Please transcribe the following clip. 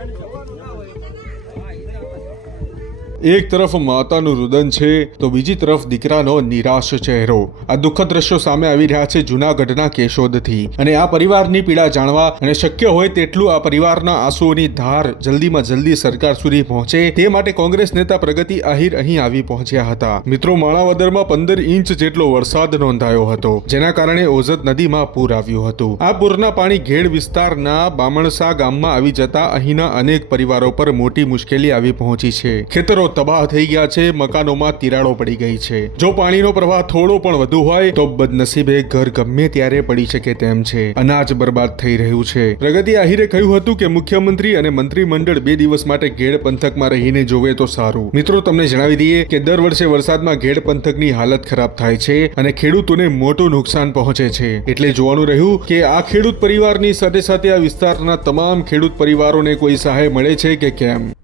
Coba, Bu Hawa. એક તરફ માતાનું રુદન છે, તો બીજી તરફ દીકરાનો નિરાશ ચહેરો. આ દુઃખદ દ્રશ્યો સામે આવી રહ્યા છે જૂનાગઢના કેશોદથી. અને આ પરિવારની પીડા જાણવા અને શક્ય હોય તેટલું આ પરિવારના આંસુઓની ધાર જલ્દીમાં જલ્દી સરકાર સુધી પહોંચે, તે માટે કોંગ્રેસ નેતા પ્રગતિ આહિર અહીં આવી પહોંચ્યા હતા. મિત્રો, માણાવદરમાં પંદર ઇંચ જેટલો વરસાદ નોંધાયો હતો, જેના કારણે ઓઝત નદીમાં પૂર આવ્યું હતું. આ પૂરના પાણી ઘેડ વિસ્તારના બામણસા ગામમાં આવી જતા અહીંના અનેક પરિવારો પર મોટી મુશ્કેલી આવી પહોંચી છે. ખેતરો તબાહ થઈ ગયા છે, મકાનોમાં તિરાડો પડી ગઈ છે. જો પાણીનો પ્રવાહ થોડો પણ વધુ હોય, તો બદનસીબે ઘર ગમે ત્યારે પડી શકે તેમ છે. અનાજ બરબાદ થઈ રહ્યું છે. પ્રગતિ આહિરે કહ્યું હતું કે મુખ્યમંત્રી અને મંત્રીમંડળ બે દિવસ માટે ઘેડ પંથકમાં રહીને જોવે તો સારું. મિત્રો, તમને જણાવી દઈએ કે દર વર્ષે વરસાદમાં ઘેડ પંથકની હાલત ખરાબ થાય છે અને ખેડૂતોને મોટું નુકસાન પહોંચે છે. એટલે જોવાનું રહ્યું કે આ ખેડૂત પરિવારની સાથે સાથે આ વિસ્તારના તમામ ખેડૂત પરિવારોને કોઈ સહાય મળે છે કે કેમ?